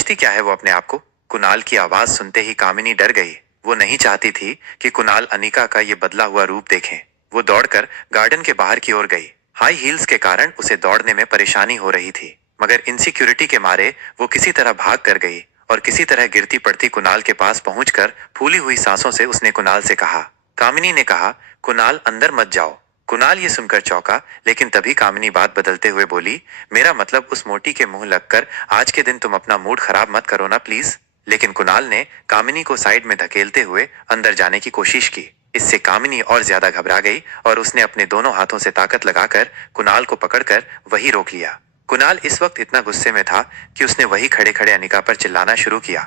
समझती क्या है वो अपने आप को। कुणाल की आवाज सुनते ही कामिनी डर गई। वो नहीं चाहती थी कि कुणाल अनिका का ये बदला हुआ रूप देखें। वो दौड़कर गार्डन के बाहर की ओर गई। हाई हील्स के कारण उसे दौड़ने में परेशानी हो रही थी, मगर इनसिक्योरिटी के मारे वो किसी तरह भाग कर गई और किसी तरह गिरती पड़ती कुणाल के पास पहुंचकर फूली हुई सांसों से उसने कुणाल से कहा। कामिनी ने कहा, कुणाल अंदर मत जाओ। कुणाल ये सुनकर चौंका, लेकिन तभी कामिनी बात बदलते हुए बोली, मेरा मतलब उस मोटी के मुंह लगकर आज के दिन तुम अपना मूड खराब मत करो ना प्लीज। लेकिन कुणाल ने कामिनी को साइड में धकेलते हुए अंदर जाने की कोशिश की। इससे कामिनी और ज्यादा घबरा गई और उसने अपने दोनों हाथों से ताकत लगाकर कुणाल को पकड़कर वहीं रोक लिया। कुणाल इस वक्त इतना गुस्से में था कि उसने वहीं खड़े खड़े अनिका पर चिल्लाना शुरू किया।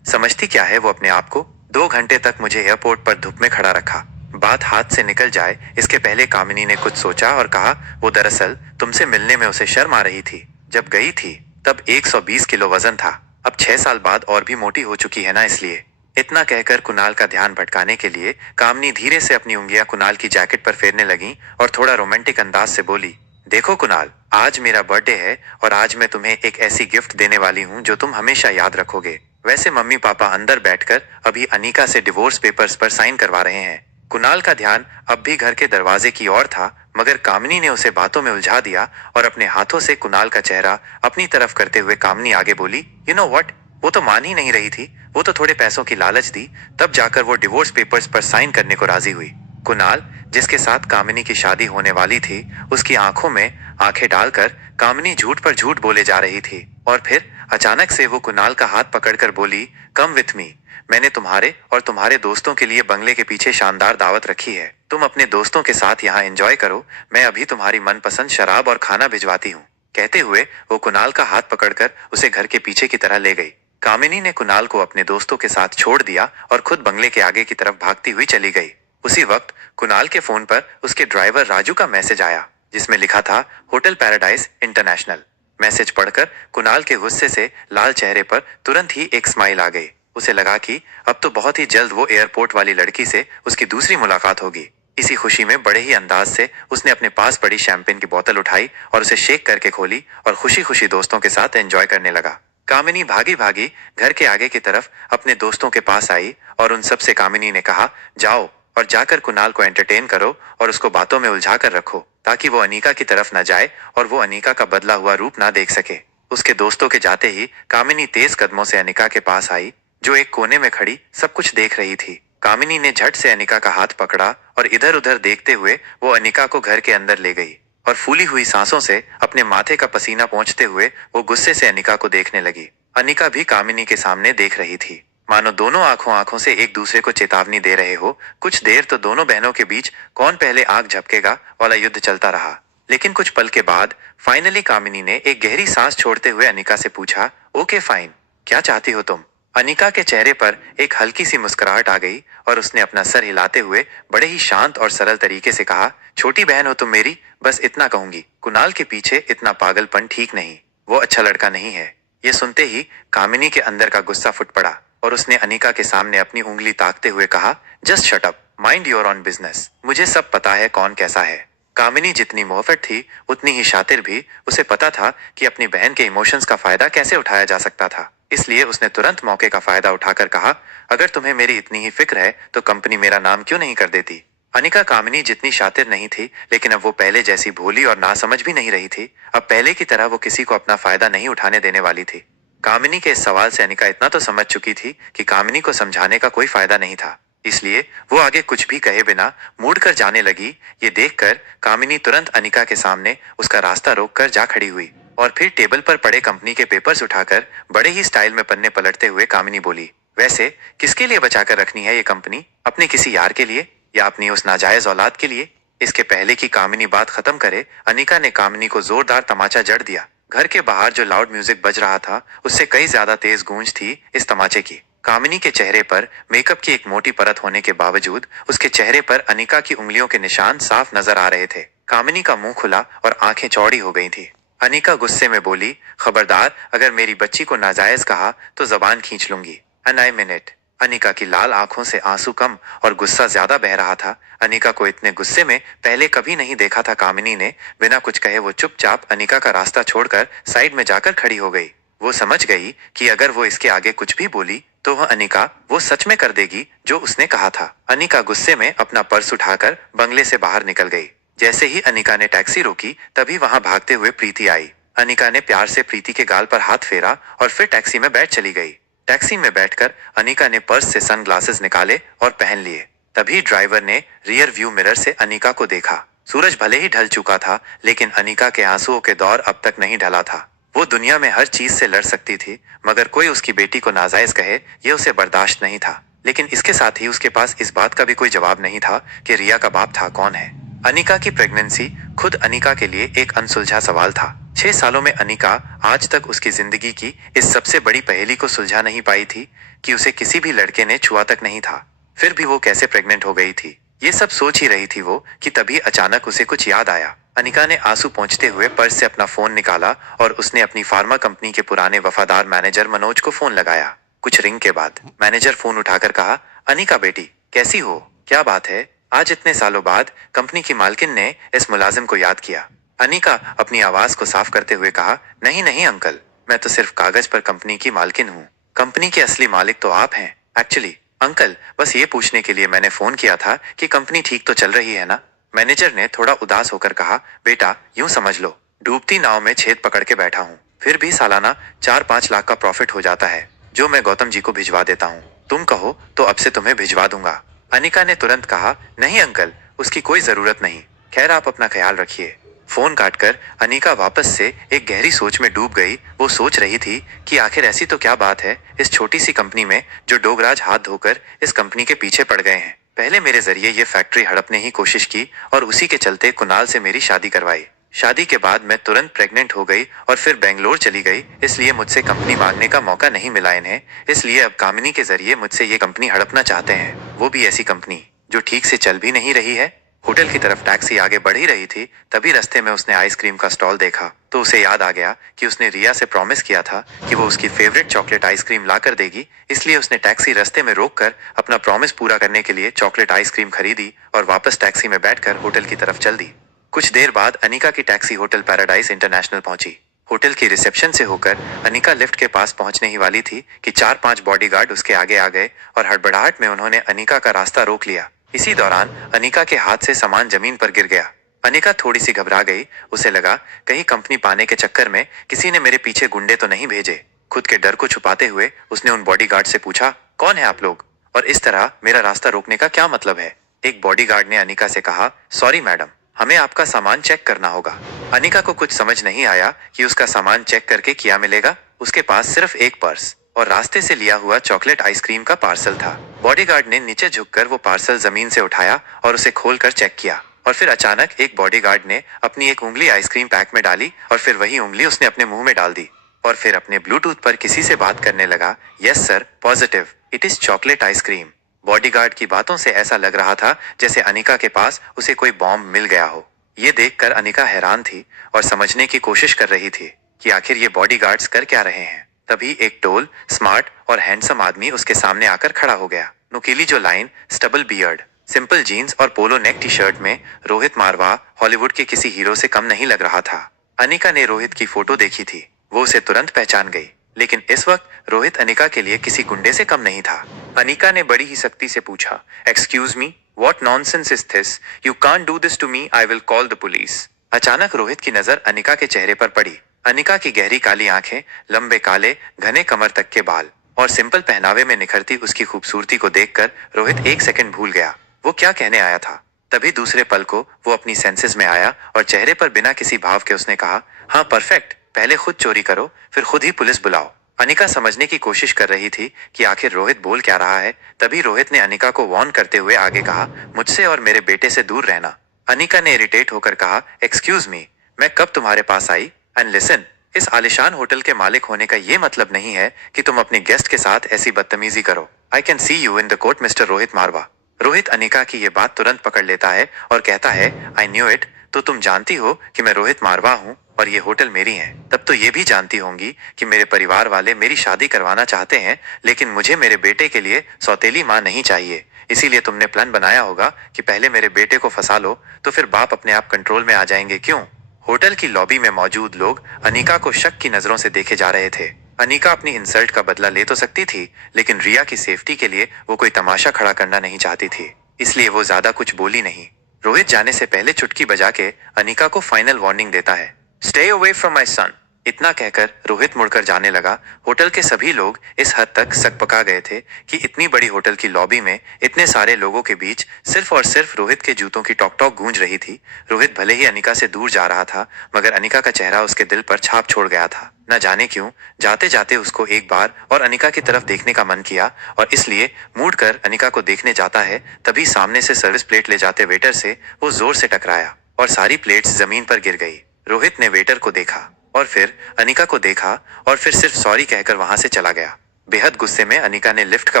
समझती क्या है वो अपने आप को। 2 घंटे तक मुझे एयरपोर्ट पर धूप में खड़ा रखा। बात हाथ से निकल जाए इसके पहले कामिनी ने कुछ सोचा और कहा, वो दरअसल तुमसे मिलने में उसे शर्म आ रही थी। जब गई थी तब 120 किलो वजन था। अब 6 साल बाद और भी मोटी हो चुकी है ना, इसलिए। इतना कहकर कुणाल का ध्यान भटकाने के लिए कामिनी धीरे से अपनी उंगलियां कुणाल की जैकेट पर फेरने लगी और थोड़ा रोमांटिक अंदाज से बोली, देखो कुणाल, आज मेरा बर्थडे है और आज मैं तुम्हें एक ऐसी गिफ्ट देने वाली हूँ जो तुम हमेशा याद रखोगे। वैसे मम्मी पापा अंदर बैठकर अभी अनीका से डिवोर्स पेपर्स पर साइन करवा रहे हैं। कुणाल का ध्यान अब भी घर के दरवाजे की ओर था, मगर कामिनी ने उसे बातों में उलझा दिया और अपने हाथों से कुणाल का चेहरा अपनी तरफ करते हुए कामिनी आगे बोली, यू नो व्हाट, वो तो मान ही नहीं रही थी। वो तो थोड़े पैसों की लालच दी, तब जाकर वो डिवोर्स पेपर्स पर साइन करने को राजी हुई। कुणाल, जिसके साथ कामिनी की शादी होने वाली थी, उसकी आंखों में आंखें डालकर कामिनी झूठ पर झूठ बोले जा रही थी और फिर अचानक से वो कुणाल का हाथ पकड़कर बोली, कम विथ मी। मैंने तुम्हारे और तुम्हारे दोस्तों के लिए बंगले के पीछे शानदार दावत रखी है। तुम अपने दोस्तों के साथ यहाँ एंजॉय करो। मैं अभी तुम्हारी मनपसंद शराब और खाना भिजवाती हूँ। कहते हुए वो कुणाल का हाथ पकड़कर उसे घर के पीछे की तरह ले गई। कामिनी ने कुणाल को अपने दोस्तों के साथ छोड़ दिया और खुद बंगले के आगे की तरफ भागती हुई चली गई। उसी वक्त कुणाल के फोन पर उसके ड्राइवर राजू का मैसेज आया, जिसमें लिखा था, होटल पैराडाइज इंटरनेशनल। मैसेज पढ़कर कुणाल के गुस्से से लाल चेहरे पर तुरंत ही एक स्माइल आ गई। उसे लगा कि अब तो बहुत ही जल्द वो एयरपोर्ट वाली लड़की से उसकी दूसरी मुलाकात होगी। इसी खुशी में बड़े ही अंदाज से उसने अपने पास पड़ी शैंपेन की बोतल उठाई और उसे शेक करके खोली और खुशी खुशी दोस्तों के साथ एंजॉय करने लगा। कामिनी भागी भागी घर के आगे की तरफ अपने दोस्तों के पास आई और उन सब से कामिनी ने कहा, जाओ और जाकर कुणाल को एंटरटेन करो और उसको बातों में उलझा कर रखो, ताकि वो अनीका की तरफ न जाए और वो अनीका का बदला हुआ रूप ना देख सके। उसके दोस्तों के जाते ही कामिनी तेज कदमों से अनीका के पास आई, जो एक कोने में खड़ी सब कुछ देख रही थी। कामिनी ने झट से अनीका का हाथ पकड़ा और इधर उधर देखते हुए वो अनीका को घर के अंदर ले गई और फूली हुई सांसों से अपने माथे का पसीना पोंछते हुए वो गुस्से से अनीका को देखने लगी। अनीका भी कामिनी के सामने देख रही थी, मानो दोनों आंखों आंखों से एक दूसरे को चेतावनी दे रहे हो। कुछ देर तो दोनों बहनों के बीच कौन पहले आग झपकेगा वाला युद्ध चलता रहा, लेकिन कुछ पल के बाद फाइनली कामिनी ने एक गहरी सांस छोड़ते हुए अनीका से पूछा, ओके फाइन, क्या चाहती हो तुम। अनीका के चेहरे पर एक हल्की सी मुस्कुराहट आ गई और उसने अपना सर हिलाते हुए बड़े ही शांत और सरल तरीके से कहा, छोटी बहन हो तुम मेरी, बस इतना कहूंगी। कुणाल के पीछे इतना पागलपन ठीक नहीं, वो अच्छा लड़का नहीं है। ये सुनते ही कामिनी के अंदर का गुस्सा फुट पड़ा और उसने अनीका के सामने अपनी उंगली ताकते हुए कहा, just shut up, mind your on business. मुझे सब पता है कौन कैसा है। कामिनी जितनी मोहफट थी उतनी ही शातिर भी। उसे पता था कि अपनी बहन के इमोशंस का फायदा कैसे उठाया जा सकता था, इसलिए उसने तुरंत मौके का फायदा उठाकर कहा, अगर तुम्हें मेरी इतनी ही फिक्र है तो कंपनी मेरा नाम क्यों नहीं कर देती। अनीका कामिनी जितनी शातिर नहीं थी, लेकिन अब वो पहले जैसी भोली और नासमझ भी नहीं रही थी। अब पहले की तरह वो किसी को अपना फायदा नहीं उठाने देने वाली थी। कामिनी के इस सवाल से अनीका इतना तो समझ चुकी थी कि कामिनी को समझाने का कोई फायदा नहीं था, इसलिए वो आगे कुछ भी कहे बिना मुड़ कर जाने लगी। ये देखकर कामिनी तुरंत अनीका के सामने उसका रास्ता रोककर जा खड़ी हुई और फिर टेबल पर पड़े कंपनी के पेपर्स उठाकर बड़े ही स्टाइल में पन्ने पलटते हुए कामिनी बोली, वैसे किसके लिए बचाकर रखनी है ये कंपनी, अपने किसी यार के लिए या अपनी उस नाजायज औलाद के लिए। इसके पहले कि कामिनी बात खत्म करे, अनीका ने कामिनी को जोरदार तमाचा जड़ दिया। घर के बाहर जो लाउड म्यूजिक बज रहा था उससे कई ज्यादा तेज गूंज थी इस तमाचे की। कामिनी के चेहरे पर मेकअप की एक मोटी परत होने के बावजूद उसके चेहरे पर अनीका की उंगलियों के निशान साफ नजर आ रहे थे। कामिनी का मुंह खुला और आंखें चौड़ी हो गई थी। अनीका गुस्से में बोली, खबरदार, अगर मेरी बच्ची को नाजायज कहा तो जबान खींच लूंगी। And I mean it. Anika की लाल आंखों से आंसू कम और गुस्सा ज्यादा बह रहा था। अनीका को इतने गुस्से में पहले कभी नहीं देखा था। कामिनी ने बिना कुछ कहे वो चुपचाप अनीका का रास्ता छोड़कर साइड में जाकर खड़ी हो गई। वो समझ गई कि अगर वो इसके आगे कुछ भी बोली तो वह अनिका वो सच में कर देगी जो उसने कहा था। अनिका गुस्से में अपना पर्स उठाकर बंगले से बाहर निकल गई। जैसे ही अनिका ने टैक्सी रोकी तभी वहां भागते हुए प्रीति आई। अनिका ने प्यार से प्रीति के गाल पर हाथ फेरा और फिर टैक्सी में बैठ चली गई। टैक्सी में बैठकर अनिका ने पर्स से सनग्लासेस निकाले और पहन लिए। तभी ड्राइवर ने रियर व्यू मिरर से अनिका को देखा। सूरज भले ही ढल चुका था, लेकिन अनिका के आंसुओं के दौर अब तक नहीं ढला था। वो दुनिया में हर चीज से लड़ सकती थी, मगर कोई उसकी बेटी को नाजायज कहे ये उसे बर्दाश्त नहीं था। लेकिन इसके साथ ही उसके पास इस बात का भी कोई जवाब नहीं था कि रिया का बाप था कौन है। अनिका की प्रेगनेंसी खुद अनिका के लिए एक अनसुलझा सवाल था। 6 सालों में अनिका आज तक उसकी जिंदगी की इस सबसे बड़ी पहेली को सुलझा नहीं पाई थी कि उसे किसी भी लड़के ने छुआ तक नहीं था। फिर भी वो कैसे प्रेग्नेंट हो गई थी, ये सब सोच ही रही थी वो कि तभी अचानक उसे कुछ याद आया। अनिका ने आंसू पोंछते हुए पर्स से अपना फोन निकाला और उसने अपनी फार्मा कंपनी के पुराने वफादार मैनेजर मनोज को फोन लगाया। कुछ रिंग के बाद मैनेजर फोन उठाकर कहा, अनिका बेटी कैसी हो, क्या बात है, आज इतने सालों बाद कंपनी की मालकिन ने इस मुलाजिम को याद किया। अनिका अपनी आवाज को साफ करते हुए कहा, नहीं नहीं अंकल, मैं तो सिर्फ कागज पर कंपनी की मालकिन हूँ। कंपनी के असली मालिक तो आप हैं। एक्चुअली अंकल, बस ये पूछने के लिए मैंने फोन किया था कि कंपनी ठीक तो चल रही है ना। मैनेजर ने थोड़ा उदास होकर कहा, बेटा यूं समझ लो, डूबती नाव में छेद पकड़ के बैठा हूँ। फिर भी सालाना 4-5 लाख का प्रॉफिट हो जाता है, जो मैं गौतम जी को भिजवा देता हूँ। तुम कहो तो अब से तुम्हें भिजवा दूंगा। अनिका ने तुरंत कहा, नहीं अंकल, उसकी कोई जरूरत नहीं। खैर आप अपना ख्याल रखिए। फोन काटकर अनिका वापस से एक गहरी सोच में डूब गई। वो सोच रही थी कि आखिर ऐसी तो क्या बात है इस छोटी सी कंपनी में जो डोगराज हाथ धोकर इस कंपनी के पीछे पड़ गए हैं। पहले मेरे जरिए ये फैक्ट्री हड़पने की कोशिश की और उसी के चलते कुणाल से मेरी शादी करवाई। शादी के बाद मैं तुरंत प्रेग्नेंट हो गई और फिर बेंगलोर चली गई, इसलिए मुझसे कंपनी मांगने का मौका नहीं मिला इन्हें। इसलिए अब कामिनी के जरिए मुझसे ये कंपनी हड़पना चाहते हैं, वो भी ऐसी कंपनी जो ठीक से चल भी नहीं रही है। होटल की तरफ टैक्सी आगे बढ़ ही रही थी, तभी रास्ते में उसने आइसक्रीम का स्टॉल देखा तो उसे याद आ गया कि उसने रिया से प्रॉमिस किया था कि वो उसकी फेवरेट चॉकलेट आइसक्रीम ला कर देगी। इसलिए उसने टैक्सी रास्ते में रोककर अपना प्रॉमिस पूरा करने के लिए चॉकलेट आइसक्रीम खरीदी और वापस टैक्सी में बैठकर होटल की तरफ चल दी। कुछ देर बाद अनिका की टैक्सी होटल पैराडाइज इंटरनेशनल पहुंची। होटल की रिसेप्शन से होकर अनिका लिफ्ट के पास पहुंचने ही वाली थी कि 4-5 बॉडीगार्ड उसके आगे आ गए और हड़बड़ाहट में उन्होंने अनिका का रास्ता रोक लिया। इसी दौरान अनिका के हाथ से सामान जमीन पर गिर गया। अनिका थोड़ी सी घबरा गई। उसे लगा कहीं कंपनी पाने के चक्कर में किसी ने मेरे पीछे गुंडे तो नहीं भेजे। खुद के डर को छुपाते हुए उसने उन बॉडीगार्ड से पूछा, कौन है आप लोग और इस तरह मेरा रास्ता रोकने का क्या मतलब है। एक बॉडीगार्ड ने अनिका से कहा, सॉरी मैडम, हमें आपका सामान चेक करना होगा। अनिका को कुछ समझ नहीं आया कि उसका सामान चेक करके क्या मिलेगा। उसके पास सिर्फ एक पर्स और रास्ते से लिया हुआ चॉकलेट आइसक्रीम का पार्सल था। बॉडीगार्ड ने नीचे झुककर वो पार्सल जमीन से उठाया और उसे खोलकर चेक किया और फिर अचानक एक बॉडीगार्ड ने अपनी एक उंगली आइसक्रीम पैक में डाली और फिर वही उंगली उसने अपने मुंह में डाल दी और फिर अपने ब्लूटूथ पर किसी से बात करने लगा। Yes sir, positive, it is chocolate ice cream. Bodyguard की बातों से ऐसा लग रहा था जैसे अनिका के पास उसे कोई बॉम्ब मिल गया हो। ये देखकर अनिका हैरान थी और समझने की कोशिश कर रही थी कि आखिर ये बॉडीगार्ड्स कर क्या रहे हैं। तभी एक टोल, स्मार्ट और हैंडसम आदमी उसके सामने आकर खड़ा हो गया। नुकीली जो line, stubble beard, simple jeans और पोलो नेक टी शर्ट में रोहित मारवा हॉलीवुड के किसी हीरो से कम नहीं लग रहा था। अनिका ने रोहित की फोटो देखी थी, वो उसे तुरंत पहचान गई, लेकिन इस वक्त रोहित अनिका के लिए किसी गुंडे से कम नहीं था। अनिका ने बड़ी ही सख्ती से पूछा, excuse me, what nonsense is this, you can't do this to me, I will call the police. अचानक रोहित की नजर अनिका के चेहरे पर पड़ी। अनिका की गहरी काली आंखें, लंबे काले घने कमर तक के बाल और सिंपल पहनावे में निखरती उसकी खूबसूरती को देखकर रोहित एक सेकंड भूल गया वो क्या कहने आया था। तभी दूसरे पल को वो अपनी सेंसेस में आया और चेहरे पर बिना किसी भाव के उसने कहा, हाँ परफेक्ट, पहले खुद चोरी करो फिर खुद ही पुलिस बुलाओ। अनिका समझने की कोशिश कर रही थी कि आखिर रोहित बोल क्या रहा है। तभी रोहित ने अनिका को वार्न करते हुए आगे कहा, मुझसे और मेरे बेटे से दूर रहना। अनिका ने इरिटेट होकर कहा, एक्सक्यूज मी, मैं कब तुम्हारे पास आई। एंड लिसन, इस आलिशान होटल के मालिक होने का ये मतलब नहीं है कि तुम अपने गेस्ट के साथ ऐसी बदतमीजी करो। I can see you in the court mister Rohit Marwah. Rohit Anika की ये बात तुरंत पकड़ लेता है और कहता है, आई न्यू इट, तो तुम जानती हो कि मैं रोहित मारवा हूँ और ये होटल मेरी है। तब तो ये भी जानती होंगी कि मेरे परिवार वाले मेरी शादी करवाना चाहते हैं, लेकिन मुझे मेरे बेटे के लिए सौतेली माँ नहीं चाहिए। इसीलिए तुमने प्लान बनाया होगा कि पहले मेरे बेटे को फंसा लो तो फिर बाप अपने आप कंट्रोल में आ जाएंगे, क्यों। होटल की लॉबी में मौजूद लोग अनिका को शक की नजरों से देखे जा रहे थे। अनिका अपनी इंसल्ट का बदला ले तो सकती थी, लेकिन रिया की सेफ्टी के लिए वो कोई तमाशा खड़ा करना नहीं चाहती थी, इसलिए वो ज्यादा कुछ बोली नहीं। रोहित जाने से पहले चुटकी बजा के अनिका को फाइनल वार्निंग देता है, स्टे अवे फ्रॉम माई सन। इतना कहकर रोहित मुड़कर जाने लगा। होटल के सभी लोग इस हद तक सकपका गए थे कि इतनी बड़ी होटल की लॉबी में इतने सारे लोगों के बीच सिर्फ और सिर्फ रोहित के जूतों की टॉक टॉक गूंज रही थी। रोहित भले ही अनिका से दूर जा रहा था, मगर अनिका का चेहरा उसके दिल पर छाप छोड़ गया था। न जाने क्यों जाते जाते उसको एक बार और अनिका की तरफ देखने का मन किया, और इसलिए मुड़ कर अनिका को देखने जाता है, तभी सामने से सर्विस प्लेट ले जाते वेटर से वो जोर से टकराया और सारी प्लेट्स जमीन पर गिर गई। रोहित ने वेटर को देखा और फिर अनिका को देखा और फिर सिर्फ सॉरी कहकर वहां से चला गया। बेहद गुस्से में अनिका ने लिफ्ट का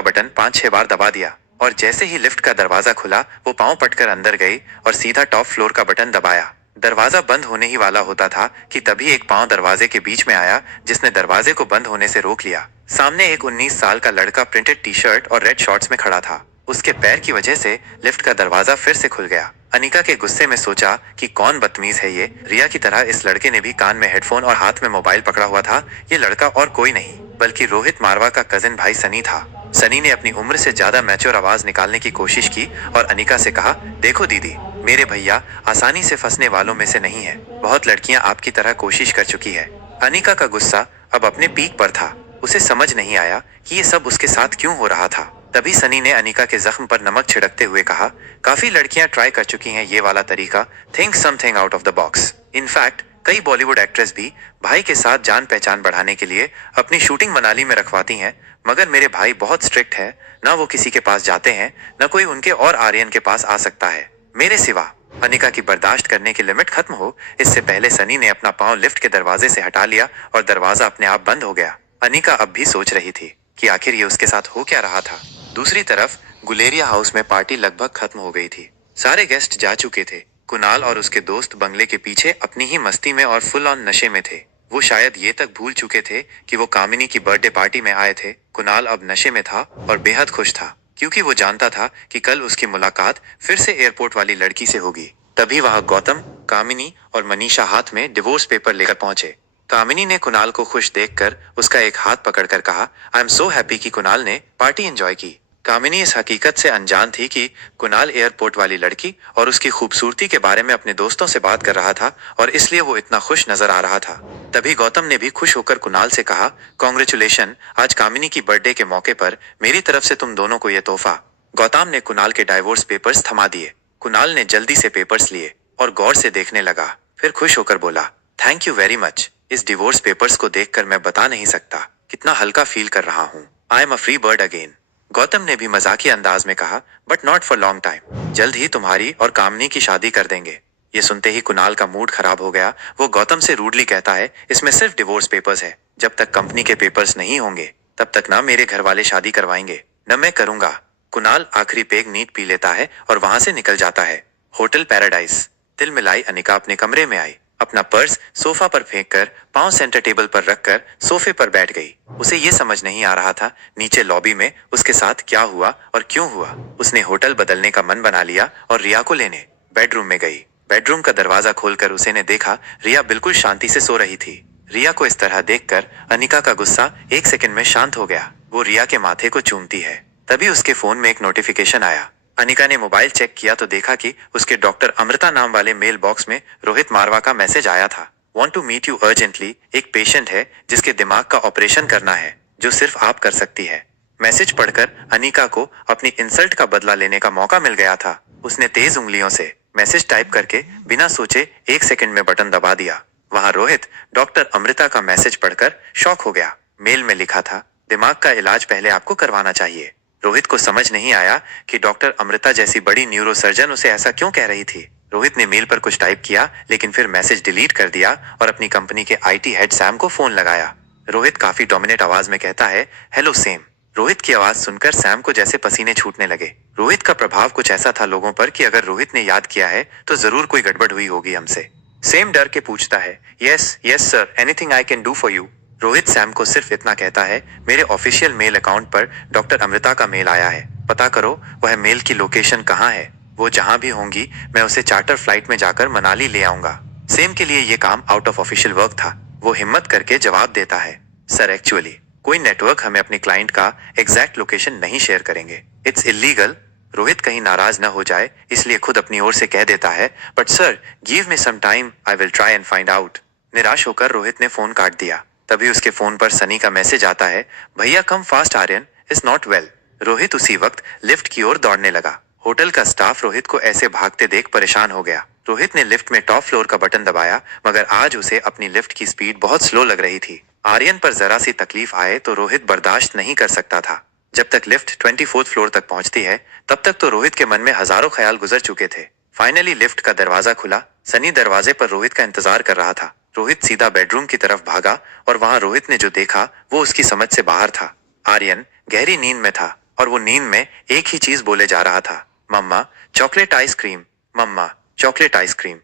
बटन 5-6 बार दबा दिया, और जैसे ही लिफ्ट का दरवाजा खुला वो पांव पटकर अंदर गई और सीधा टॉप फ्लोर का बटन दबाया। दरवाजा बंद होने ही वाला होता था कि तभी एक पांव दरवाजे के बीच में आया, जिसने दरवाजे को बंद होने से रोक लिया। सामने एक 19 साल का लड़का प्रिंटेड टी शर्ट और रेड शॉर्ट्स में खड़ा था। उसके पैर की वजह से लिफ्ट का दरवाजा फिर से खुल गया। अनिका के गुस्से में सोचा कि कौन बदतमीज है ये। रिया की तरह इस लड़के ने भी कान में हेडफोन और हाथ में मोबाइल पकड़ा हुआ था। ये लड़का और कोई नहीं बल्कि रोहित मारवा का कजिन भाई सनी था। सनी ने अपनी उम्र से ज्यादा मैच्योर आवाज निकालने की कोशिश की और अनिका से कहा, देखो दीदी, मेरे भैया आसानी से फंसने वालों में से नहीं है। बहुत लड़कियां आपकी तरह कोशिश कर चुकी है। अनिका का गुस्सा अब अपने पीक पर था। उसे समझ नहीं आया कि ये सब उसके साथ क्यों हो रहा था। तभी सनी ने अनिका के जख्म पर नमक छिड़कते हुए कहा, काफी लड़कियां ट्राई कर चुकी हैं ये वाला तरीका, think something out of the box. In fact कई बॉलीवुड एक्ट्रेस भी भाई के साथ जान पहचान बढ़ाने के लिए अपनी शूटिंग मनाली में रखवाती हैं, मगर मेरे भाई बहुत स्ट्रिक्ट है, ना वो किसी के पास जाते हैं, न कोई उनके और आर्यन के पास आ सकता है मेरे सिवा। अनिका की बर्दाश्त करने की लिमिट खत्म हो इससे पहले सनी ने अपना पांव लिफ्ट के दरवाजे से हटा लिया और दरवाजा अपने आप बंद हो गया। अनिका अब भी सोच रही थी कि आखिर ये उसके साथ हो क्या रहा था। दूसरी तरफ गुलेरिया हाउस में पार्टी लगभग खत्म हो गई थी। सारे गेस्ट जा चुके थे। कुणाल और उसके दोस्त बंगले के पीछे अपनी ही मस्ती में और फुल ऑन नशे में थे। वो शायद ये तक भूल चुके थे कि वो कामिनी की बर्थडे पार्टी में आए थे। कुणाल अब नशे में था और बेहद खुश था, क्योंकि वो जानता था कि कल उसकी मुलाकात फिर से एयरपोर्ट वाली लड़की से होगी। तभी वहां गौतम, कामिनी और मनीषा हाथ में डिवोर्स पेपर लेकर पहुंचे। कामिनी ने कुणाल को खुश देखकर उसका एक हाथ पकड़कर कहा, आई एम सो हैप्पी कि कुणाल ने पार्टी एंजॉय की। कामिनी इस हकीकत से अनजान थी कि कुणाल एयरपोर्ट वाली लड़की और उसकी खूबसूरती के बारे में अपने दोस्तों से बात कर रहा था, और इसलिए वो इतना खुश नजर आ रहा था। तभी गौतम ने भी खुश होकर कुणाल से कहा, कॉन्ग्रेचुलेशन, आज कामिनी की बर्थडे के मौके पर मेरी तरफ से तुम दोनों को यह तोहफा। गौतम ने कुणाल के डाइवोर्स पेपर्स थमा दिए। कुणाल ने जल्दी से पेपर्स लिए और गौर से देखने लगा, फिर खुश होकर बोला, थैंक यू वेरी मच। इस डिवोर्स पेपर्स को देखकर मैं बता नहीं सकता कितना हल्का फील कर रहा हूँ। I am a free bird again. Gautam ने भी मजाकिया अंदाज में कहा, but not for long time. जल्द ही तुम्हारी और कामनी की शादी कर देंगे। ये सुनते ही कुणाल का मूड खराब हो गया। वो गौतम से रूडली कहता है, इसमें सिर्फ डिवोर्स पेपर्स है। जब तक कंपनी के पेपर्स नहीं होंगे तब तक ना मेरे घर वाले शादी करवाएंगे न मैं करूंगा। कुणाल आखिरी पेग नींद पी लेता है और वहां से निकल जाता है। Hotel paradise. दिल मिलाई अनिका अपने कमरे में आई। अपना पर्स सोफा पर फेंककर पांव सेंटर टेबल पर रखकर सोफे पर बैठ गई। उसे ये समझ नहीं आ रहा था नीचे लॉबी में उसके साथ क्या हुआ और क्यों हुआ। उसने होटल बदलने का मन बना लिया और रिया को लेने बेडरूम में गई। बेडरूम का दरवाजा खोलकर उसे ने देखा रिया बिल्कुल शांति से सो रही थी। रिया को इस तरह देखकर अनिका का गुस्सा एक सेकंड में शांत हो गया। वो रिया के माथे को चूमती है। तभी उसके फोन में एक नोटिफिकेशन आया। अनिका ने मोबाइल चेक किया तो देखा कि उसके डॉक्टर अमृता नाम वाले मेल बॉक्स में रोहित मारवा का मैसेज आया था। Want to meet you urgently. एक पेशेंट है जिसके दिमाग का ऑपरेशन करना है, जो सिर्फ आप कर सकती है। मैसेज पढ़कर अनिका को अपनी इंसल्ट का बदला लेने का मौका मिल गया था। उसने तेज उंगलियों से मैसेज टाइप करके बिना सोचे 1 सेकंड में बटन दबा दिया। वहां रोहित डॉक्टर अमृता का मैसेज पढ़कर शॉक हो गया। मेल में लिखा था, दिमाग का इलाज पहले आपको करवाना चाहिए। रोहित को समझ नहीं आया कि डॉक्टर अमृता जैसी बड़ी न्यूरोसर्जन उसे ऐसा क्यों कह रही थी। रोहित ने मेल पर कुछ टाइप किया लेकिन फिर मैसेज डिलीट कर दिया और अपनी कंपनी के आईटी हेड सैम को फोन लगाया। रोहित काफी डोमिनेट आवाज में कहता है, हेलो सेम। रोहित की आवाज सुनकर सैम को जैसे पसीने छूटने लगे। रोहित का प्रभाव कुछ ऐसा था लोगों पर कि अगर रोहित ने याद किया है तो जरूर कोई गड़बड़ हुई होगी हमसे। सेम डर के पूछता है, yes yes sir, anything I can do for you. Rohit Sam को सिर्फ इतना कहता है, मेरे ऑफिशियल मेल अकाउंट पर डॉक्टर अमृता का मेल आया है, पता करो वह मेल की लोकेशन कहाँ है। वो जहां भी होंगी मैं उसे चार्टर फ्लाइट में जाकर मनाली ले आऊंगा। सेम के लिए ये काम आउट ऑफ ऑफिशियल वर्क था। वो हिम्मत करके जवाब देता है, सर एक्चुअली कोई नेटवर्क हमें अपने क्लाइंट का एग्जैक्ट लोकेशन नहीं शेयर करेंगे। It's illegal. रोहित कहीं नाराज ना हो जाए इसलिए खुद अपनी ओर से कह देता है, but sir give me some time, I will try and find out. निराश होकर रोहित ने फोन काट दिया। तभी उसके फोन पर सनी का मैसेज आता है, भैया come fast, Aryan is not well. Rohit उसी वक्त लिफ्ट की ओर दौड़ने लगा। होटल का स्टाफ रोहित को ऐसे भागते देख परेशान हो गया। रोहित ने लिफ्ट में टॉप फ्लोर का बटन दबाया, मगर आज उसे अपनी लिफ्ट की स्पीड बहुत स्लो लग रही थी। आर्यन पर जरा सी तकलीफ आए तो रोहित बर्दाश्त नहीं कर सकता था। जब तक लिफ्ट 24th फ्लोर तक पहुंचती है, तब तक तो रोहित के मन में हजारों ख्याल गुजर चुके थे। फाइनली लिफ्ट का दरवाजा खुला। सनी दरवाजे पर रोहित का इंतजार कर रहा था। रोहित सीधा बेडरूम की तरफ भागा और वहां रोहित ने जो देखा वो उसकी समझ से बाहर था। आर्यन गहरी नींद में था और वो नींद में एक ही चीज बोले जा रहा था, मम्मा चॉकलेट आइसक्रीम, मम्मा चॉकलेट आइसक्रीम।